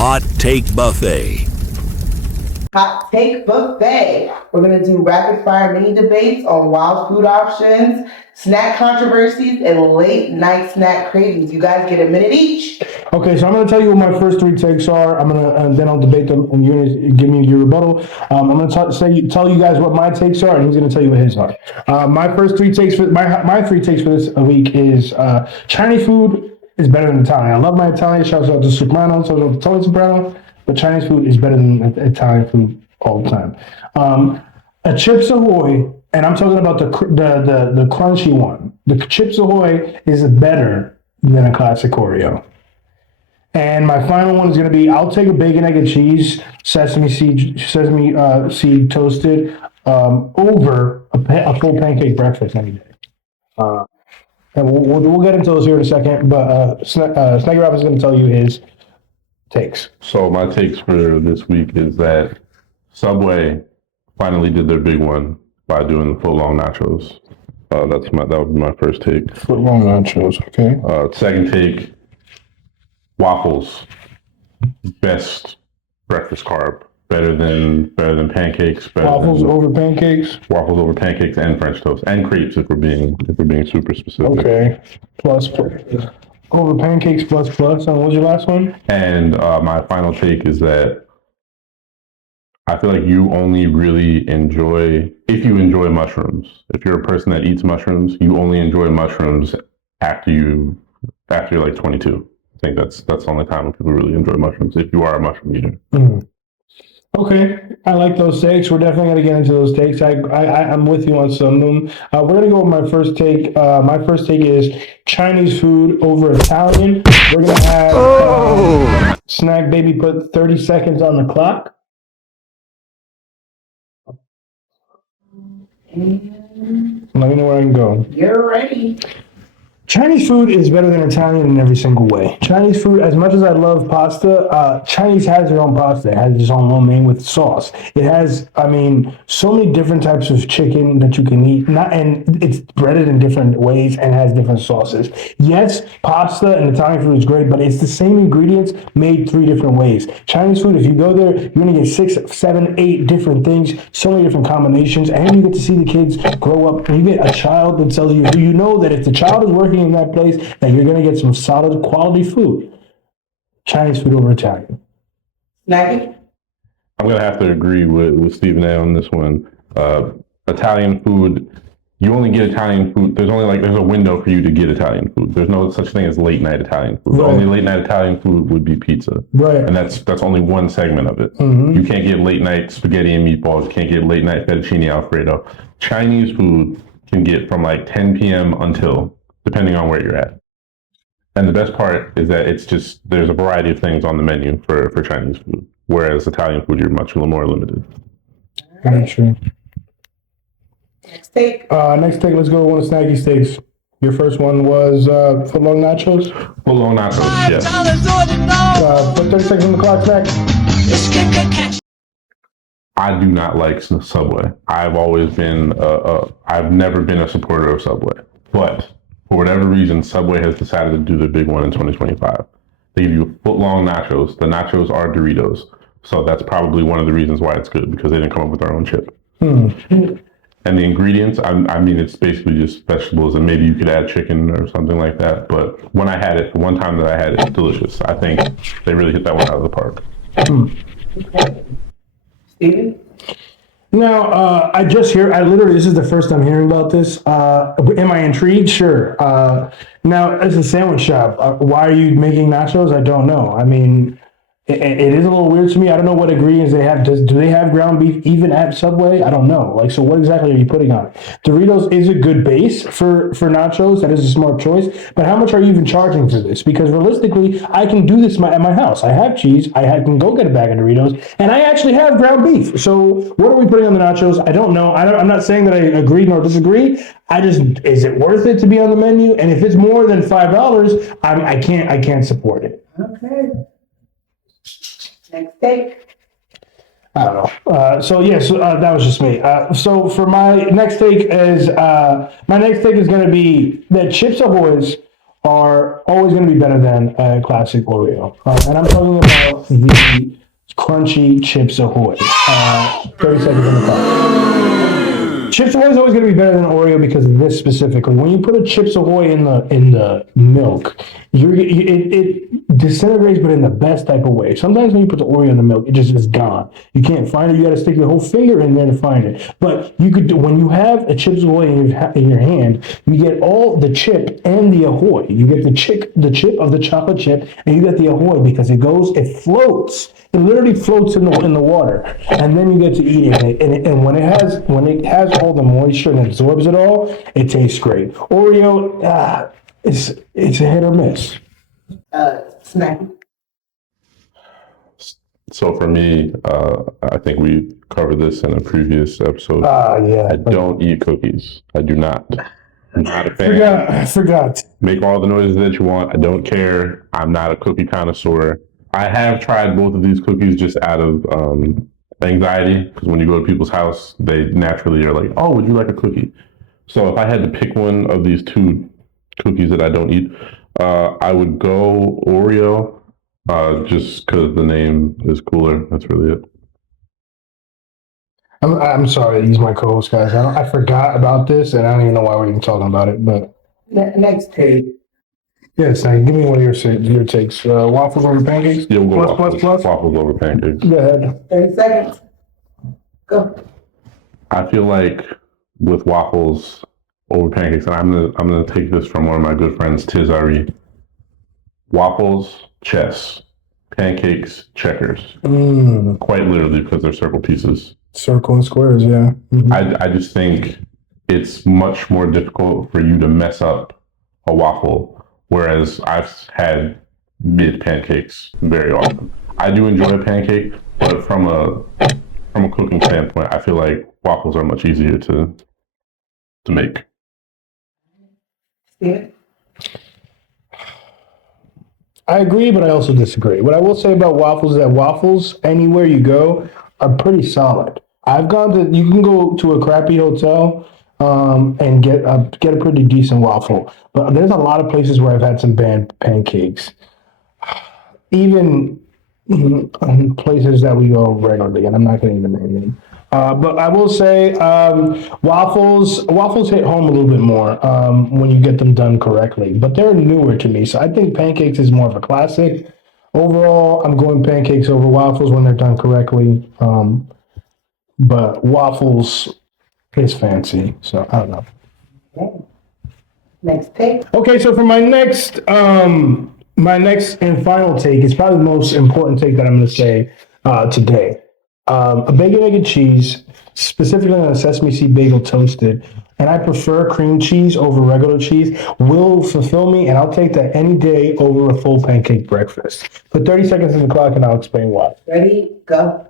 Hot Take Buffet. Hot Take Buffet. We're going to do rapid fire mini debates on wild food options, snack controversies, and late night snack cravings. You guys get a minute each. Okay, so I'm going to tell you what my first three takes are. And then I'll debate them, and you're going to give me your rebuttal. I'm going to tell you guys what my takes are, and he's going to tell you what his are. My three takes for this week is Chinese food is better than Italian. I love my Italian. Shouts out to Soprano, shouts out to Tony Soprano. But Chinese food is better than Italian food all the time. A Chips Ahoy, and I'm talking about the crunchy one. The Chips Ahoy is better than a classic Oreo. And my final one is going to be, I'll take a bacon, egg, and cheese, sesame seed toasted over a full pancake breakfast any day. And we'll get into those here in a second, but Snacky Rob is going to tell you his takes. So my takes for this week is that Subway finally did their big one by doing the foot-long nachos. That would be my first take. Foot-long nachos, okay. Second take, Waffles, best breakfast carb, better than pancakes. Waffles over pancakes. Waffles over pancakes and French toast and crepes if we're being super specific. Okay, plus. Over pancakes plus. And what was your last one? And my final take is that I feel like you only really enjoy, if you enjoy mushrooms, if you're a person that eats mushrooms, you only enjoy mushrooms after you're like 22. I think that's the only time when people really enjoy mushrooms, if you are a mushroom eater. Mm. Okay, I like those takes. We're definitely going to get into those takes. I'm with you on some of them. We're going to go with my first take. My first take is Chinese food over Italian. We're going to have Snack Baby put 30 seconds on the clock. Let me know where I can go. You're ready. Chinese food is better than Italian in every single way. Chinese food, as much as I love pasta, Chinese has their own pasta. It has its own lo mein with sauce. It has, so many different types of chicken that you can eat. And it's breaded in different ways and has different sauces. Yes, pasta and Italian food is great, but it's the same ingredients made 3 different ways. Chinese food, if you go there, you're going to get 6, 7, 8 different things, so many different combinations, and you get to see the kids grow up. And you get a child that tells you, you know that if the child is working in that place, that you're going to get some solid quality food. Chinese food over Italian. Snacky? I'm going to have to agree with Stephen A on this one. Italian food, you only get Italian food. There's a window for you to get Italian food. There's no such thing as late night Italian food. Right. The only late night Italian food would be pizza. Right. And that's only one segment of it. Mm-hmm. You can't get late night spaghetti and meatballs. You can't get late night fettuccine Alfredo. Chinese food can get from like 10 p.m. until, depending on where you're at. And the best part is that there's a variety of things on the menu for Chinese food, whereas Italian food, you're much more limited. Very true. Next take. Let's go with one of Snacky's takes. Your first one was foot-long nachos? Foot-long nachos, yes. Put 30 seconds on the clock, Snack. I do not like Subway. I've always been, I've never been a supporter of Subway. But for whatever reason, Subway has decided to do their big one in 2025. They give you foot-long nachos. The nachos are Doritos. So that's probably one of the reasons why it's good, because they didn't come up with their own chip. And the ingredients, it's basically just vegetables, and maybe you could add chicken or something like that. But when I had it, the one time that I had it, it's delicious. I think they really hit that one out of the park. Okay. Steven? Now, this is the first I'm hearing about this. Am I intrigued? Sure. Now, as a sandwich shop, why are you making nachos? I don't know. It is a little weird to me. I don't know what ingredients they have. Do they have ground beef even at Subway? I don't know. So what exactly are you putting on it? Doritos is a good base for nachos. That is a smart choice. But how much are you even charging for this? Because realistically, I can do this at my house. I have cheese. I can go get a bag of Doritos. And I actually have ground beef. So what are we putting on the nachos? I don't know. I'm not saying that I agree nor disagree. Is it worth it to be on the menu? And if it's more than $5, I can't support it. Okay. Next take. I don't know. That was just me. So for my next take is going to be that Chips Ahoy's are always going to be better than a classic Oreo. And I'm talking about the crunchy Chips Ahoy. 30 seconds on the clock. Chips Ahoy is always going to be better than Oreo because of this specifically. When you put a Chips Ahoy in the milk, it disintegrates, but in the best type of way. Sometimes when you put the Oreo in the milk, it just is gone. You can't find it. You got to stick your whole finger in there to find it. But you could, when you have a Chips Ahoy in your hand, you get all the chip and the Ahoy. You get the chip of the chocolate chip, and you get the Ahoy because it floats. It literally floats in the water, and then you get to eat it. And when it has all the moisture and absorbs it all, it tastes great. Oreo, it's a hit or miss. Snack. So for me, I think we covered this in a previous episode. Yeah. I don't eat cookies. I do not. I'm not a fan. I forgot. Make all the noises that you want. I don't care. I'm not a cookie connoisseur. I have tried both of these cookies just out of anxiety, because when you go to people's house, they naturally are like, oh, would you like a cookie? So if I had to pick one of these two cookies that I don't eat, I would go Oreo, just because the name is cooler. That's really it. I'm sorry to use my co-host, guys. I forgot about this, and I don't even know why we're even talking about it. But Next take. yes, now give me one of your takes. Waffles over pancakes? Yeah, we'll go plus. Waffles over pancakes. Go ahead. 30 seconds. Go. I feel like with waffles over pancakes, and I'm gonna take this from one of my good friends, Tiz Ari. Waffles, chess. Pancakes, checkers. Quite literally, because they're circle pieces. Circle and squares, yeah. Mm-hmm. I just think it's much more difficult for you to mess up a waffle, whereas I've had mid pancakes very often. I do enjoy a pancake, but from a cooking standpoint, I feel like waffles are much easier to make. Steven? I agree, but I also disagree. What I will say about waffles is that waffles, anywhere you go, are pretty solid. You can go to a crappy hotel and get a pretty decent waffle. But there's a lot of places where I've had some bad pancakes. Even places that we go regularly, and I'm not going to even name them. But I will say waffles hit home a little bit more when you get them done correctly. But they're newer to me, so I think pancakes is more of a classic. Overall, I'm going pancakes over waffles when they're done correctly. But waffles is fancy, so I don't know. Okay. Next take. Okay, so for my next and final take, it's probably the most important take that I'm going to say today. A bacon, egg, and cheese, specifically on a sesame seed bagel toasted, and I prefer cream cheese over regular cheese, will fulfill me, and I'll take that any day over a full pancake breakfast. Put 30 seconds on the clock, and I'll explain why. Ready? Go.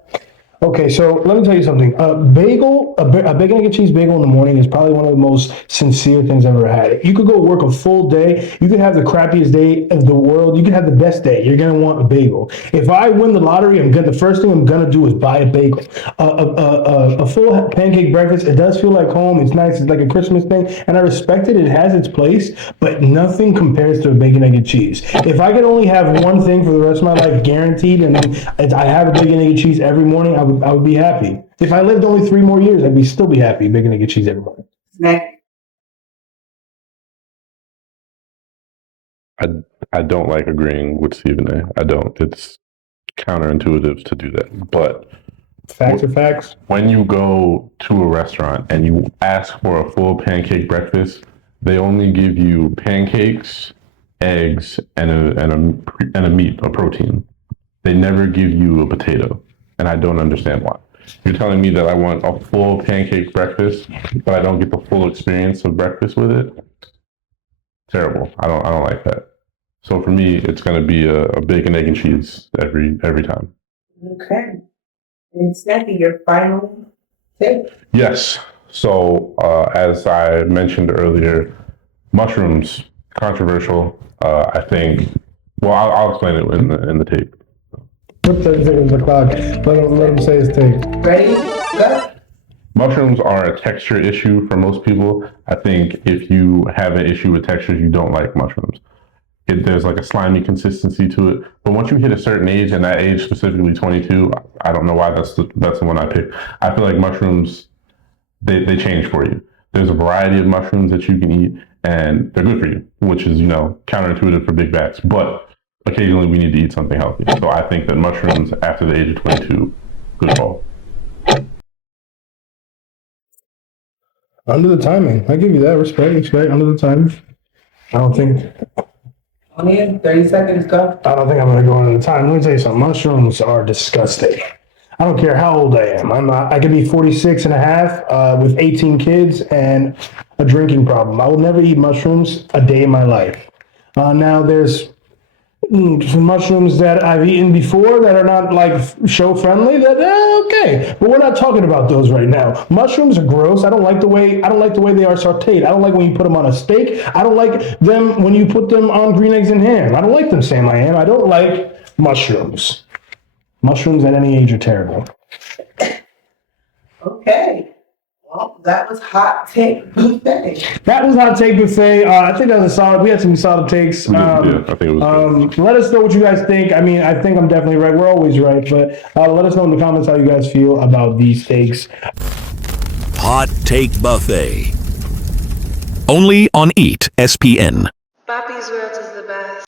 Okay, so let me tell you something. A bacon, egg, and cheese bagel in the morning is probably one of the most sincere things I've ever had. You could go work a full day. You could have the crappiest day of the world. You could have the best day. You're going to want a bagel. If I win the lottery, the first thing I'm going to do is buy a bagel. A full pancake breakfast, it does feel like home. It's nice. It's like a Christmas thing. And I respect it. It has its place. But nothing compares to a bacon, egg, and cheese. If I could only have one thing for the rest of my life guaranteed, and then I have a bacon, egg, and cheese every morning, I would be happy. If I lived only 3 more years, I'd still be happy bacon, egg, and cheese every morning. Snack. I don't like agreeing with Stephen A. I don't. It's counterintuitive to do that. But facts are facts. When you go to a restaurant and you ask for a full pancake breakfast, they only give you pancakes, eggs, and a meat, a protein. They never give you a potato. And I don't understand why. You're telling me that I want a full pancake breakfast, but I don't get the full experience of breakfast with it? Terrible. I don't like that. So for me, it's going to be a bacon, egg, and cheese every time. Okay. And Snappy, your final take. Yes. So as I mentioned earlier, mushrooms, controversial. I think. Well, I'll explain it in the tape. Put 30 seconds on the clock. Let him say his take. Ready? Go. Mushrooms are a texture issue for most people. I think if you have an issue with textures, you don't like mushrooms. there's like a slimy consistency to it. But once you hit a certain age, and that age specifically 22, I don't know why that's the one I picked. I feel like mushrooms, they change for you. There's a variety of mushrooms that you can eat, and they're good for you, which is, counterintuitive for big bags. But occasionally we need to eat something healthy. So I think that mushrooms after the age of 22, good call. Under the timing. I give you that. Respect. Under the timing. I don't think 30 seconds, go. I'm going to go into the time. Let me tell you something. Mushrooms are disgusting. I don't care how old I am. I could be 46 and a half with 18 kids and a drinking problem. I will never eat mushrooms a day in my life. Now there's some mushrooms that I've eaten before that are not like show friendly that okay, but we're not talking about those right now. Mushrooms are gross. I don't like the way they are sauteed. I don't like when you put them on a steak. I don't like them when you put them on green eggs and ham. I don't like them, Sam. I don't like mushrooms. Mushrooms at any age are terrible. Okay. Well, that was Hot Take Buffet. That was Hot Take Buffet. I think that was a solid. We had some solid takes. Yeah, I think it was good. Let us know what you guys think. I mean, I think I'm definitely right. We're always right, but let us know in the comments how you guys feel about these takes. Hot Take Buffet. Only on EATSPN.